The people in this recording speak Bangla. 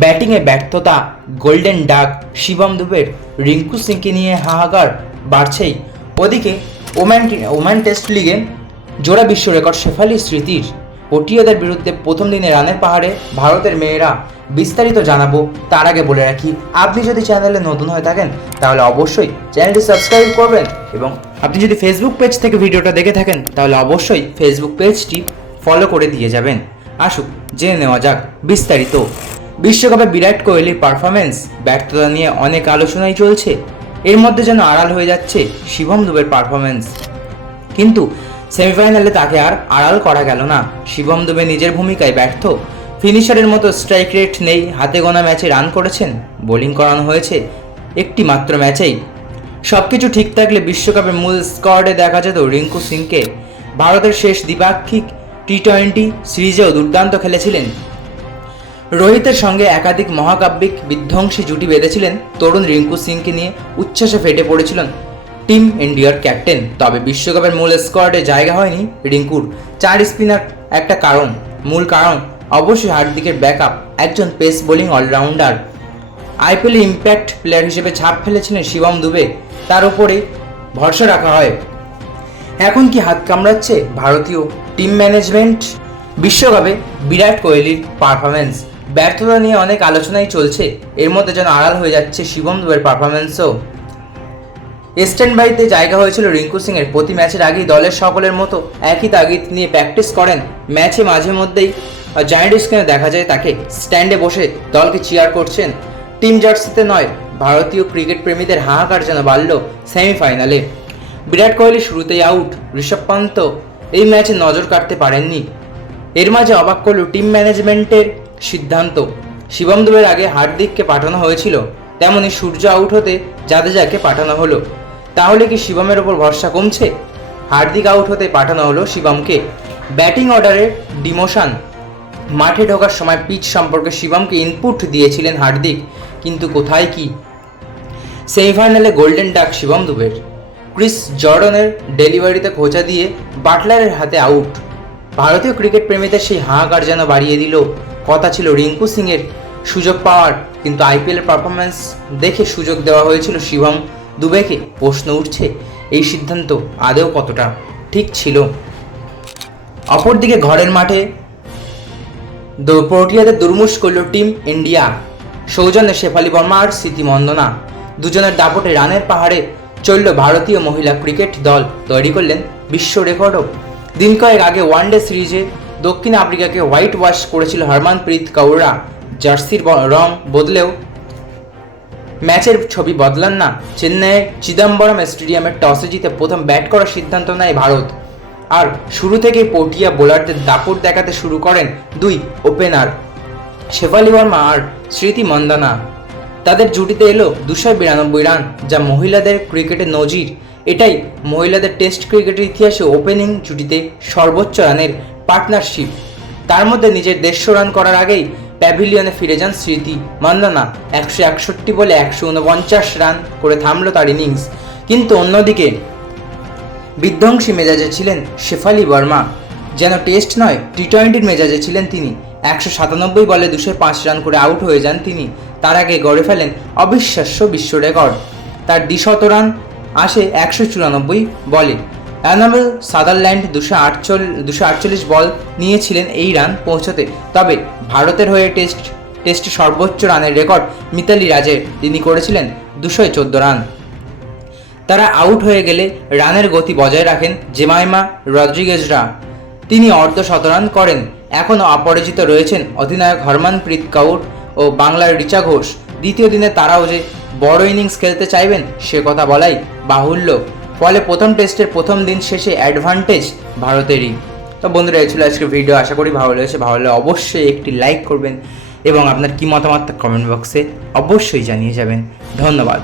ব্যাটিংয়ে ব্যর্থতা, গোল্ডেন ডাক শিবম দুবের, রিঙ্কু সিংকে নিয়ে হাহাকার বাড়ছেই। ওদিকে ওমান টেস্ট লিগে জোড়া বিশ্ব রেকর্ড শেফালি স্মৃতির। ওটিয়াদের বিরুদ্ধে প্রথম দিনে রানের পাহাড়ে ভারতের মেয়েরা। বিস্তারিত জানাবো তার আগে বলে রাখি, আপনি যদি চ্যানেলে নতুন হয়ে থাকেন তাহলে অবশ্যই চ্যানেলটি সাবস্ক্রাইব করবেন, এবং আপনি যদি ফেসবুক পেজ থেকে ভিডিওটা দেখে থাকেন তাহলে অবশ্যই ফেসবুক পেজটি ফলো করে দিয়ে যাবেন। আসুক জেনে নেওয়া যাক বিস্তারিত। বিশ্বকাপে বিরাট কোহলির পারফরমেন্স, ব্যর্থতা নিয়ে অনেক আলোচনাই চলছে। এর মধ্যে যেন আড়াল হয়ে যাচ্ছে শিবম দুবের পারফরমেন্স, কিন্তু সেমিফাইনালে তাকে আর আড়াল করা গেল না। শিবম দুবে নিজের ভূমিকায় ব্যর্থ। ফিনিশারের মতো স্ট্রাইক রেট নেই, হাতে গোনা ম্যাচে রান করেছেন, বোলিং করানো হয়েছে একটি মাত্র ম্যাচেই। সবকিছু ঠিক থাকলে বিশ্বকাপের মূল স্কোয়াডে দেখা যেত রিঙ্কু সিংকে। ভারতের শেষ দ্বিপাক্ষিক টি-20 সিরিজেও দুর্দান্ত খেলেছিলেন। রোহিতের সঙ্গে একাধিক মহাকাব্যিক বিধ্বংসী জুটি বেঁধেছিলেন তরুণ রিঙ্কু সিংকে নিয়ে উচ্ছ্বাসে ফেটে পড়েছিলেন টিম ইন্ডিয়ার ক্যাপ্টেন। তবে বিশ্বকাপের মূল স্কোয়াডে জায়গা হয়নি রিঙ্কুর। 4 স্পিনার একটা কারণ, মূল কারণ অবশ্যই হার্দিকের ব্যাকআপ, একজন পেস বোলিং অলরাউন্ডার। আইপিএলে ইম্প্যাক্ট প্লেয়ার হিসেবে ছাপ ফেলেছিলেন শিবম দুবে, তার উপরে ভরসা রাখা হয়। এখন কি হাত কামড়াচ্ছে ভারতীয় টিম ম্যানেজমেন্ট? বিশ্বকাপে বিরাট কোহলির পারফরমেন্স, ব্যর্থতা নিয়ে অনেক আলোচনাই চলছে। এর মধ্যে যেন আড়াল হয়ে যাচ্ছে শিবম দুবের পারফরমেন্সও। স্ট্যান্ড বাইতে জায়গা হয়েছিল রিঙ্কু সিংয়ের। প্রতি ম্যাচের আগেই দলের সকলের মতো একই তাগিদ নিয়ে প্র্যাকটিস করেন। ম্যাচে মাঝে মধ্যেই জায়ান্ট স্ক্রিনে দেখা যায় তাকে স্ট্যান্ডে বসে দলকে চিয়ার করছেন। টিম জার্সিতে নয়, ভারতীয় ক্রিকেট প্রেমীদের হাহাকার যেন বাড়ল সেমিফাইনালে। বিরাট কোহলি শুরুতেই আউট, ঋষভ পন্ত এই ম্যাচে নজর কাটতে পারেননি। এর মাঝে অবাক করল টিম ম্যানেজমেন্টের সিদ্ধান্ত। শিবম দুবের আগে হার্দিককে পাঠানো হয়েছিল, তেমনি সূর্য আউট হতে জাদেজাকে পাঠানো হলো। তাহলে কি শিবমের ওপর ভরসা কমছে? হার্দিক আউট হতে পাঠানো হলো শিবমকে। ব্যাটিং অর্ডারের ডিমোশন, মাঠে ঢোকার সময় পিচ সম্পর্কে শিবমকে ইনপুট দিয়েছিলেন হার্দিক, কিন্তু কোথায় কি? সেমিফাইনালে গোল্ডেন ডাক শিবম দুবের। ক্রিস জর্ডনের ডেলিভারিতে খোঁচা দিয়ে বাটলারের হাতে আউট। ভারতীয় ক্রিকেট প্রেমীদের সেই হাহাকার যেন বাড়িয়ে দিল। কথা ছিল রিঙ্কু সিংয়ের সুযোগ পাওয়ার, কিন্তু আইপিএলের পারফরমেন্স দেখে সুযোগ দেওয়া হয়েছিল শিবম দুবেকে। প্রশ্ন উঠছে, এই সিদ্ধান্ত আদৌ কতটা ঠিক ছিল? অপরদিকে ঘরের মাঠে প্রোটিয়াদের দুর্মুষ করল টিম ইন্ডিয়া। সৌজন্যে শেফালি বর্মা আর স্মৃতি মন্দনা, দুজনের দাপটে রানের পাহাড়ে চলল ভারতীয় মহিলা ক্রিকেট দল। তৈরি করলেন বিশ্ব রেকর্ডও। দিন কয়েক আগে ওয়ানডে সিরিজে দক্ষিণ আফ্রিকাকে হোয়াইট ওয়াশ করেছিল হরমনপ্রীত কৌররা। জার্সির রং বদলেও ম্যাচের ছবি বদলান না। চেন্নাইয়ের চিদম্বরম স্টেডিয়ামে টসে জিতে প্রথম ব্যাট করার সিদ্ধান্ত নেয় ভারত। আর শুরু থেকেই পটিয়া বোলারদের দাপট দেখাতে শুরু করেন দুই ওপেনার শেফালি বর্মা আর স্মৃতি মন্দানা। তাদের জুটিতে এলো 292 রান, যা মহিলাদের ক্রিকেটে নজির। এটাই মহিলাদের টেস্ট ক্রিকেটের ইতিহাসে ওপেনিং জুটিতে সর্বোচ্চ রানের পার্টনারশিপ। তার মধ্যে নিজের 150 রান করার আগেই প্যাভিলিয়নে ফিরে যান স্মৃতি মন্দানা। 161 বলে 149 রান করে থামল তার ইনিংস। কিন্তু অন্যদিকে বিধ্বংসী মেজাজে ছিলেন শেফালি বর্মা। যেন টেস্ট নয়, টি-20 মেজাজে ছিলেন তিনি। 197 বলে 205 রান করে আউট হয়ে যান তিনি। তার আগে গড়ে ফেলেন অবিশ্বাস্য বিশ্ব রেকর্ড। তার 200 রান আসে 194 বলে। অ্যানাবেল সাদারল্যান্ড 248 বল নিয়েছিলেন এই রান পৌঁছতে। তবে ভারতের হয়ে টেস্টে সর্বোচ্চ রানের রেকর্ড মিতালি রাজের, তিনি করেছিলেন 214 রান। তারা আউট হয়ে গেলে রানের গতি বজায় রাখেন জেমাইমা রদ্রিগেজরা, তিনি অর্ধ-শতরান করেন। এখনও অপরাজিত রয়েছেন অধিনায়ক হরমনপ্রীত কৌর ও বাংলার রিচা ঘোষ। দ্বিতীয় দিনে তারাও যে বড় ইনিংস খেলতে চাইবেন সে কথা বলাই বাহুল্য। ফলে প্রথম টেস্টের প্রথম দিন শেষে অ্যাডভান্টেজ ভারতেরই। তো বন্ধুরা, এই ছিল আজকের ভিডিও। আশা করি ভালো লেগেছে। ভালো লাগলে অবশ্যই একটি লাইক করবেন এবং আপনার কি মতামত কমেন্ট বক্সে অবশ্যই জানিয়ে যাবেন। ধন্যবাদ।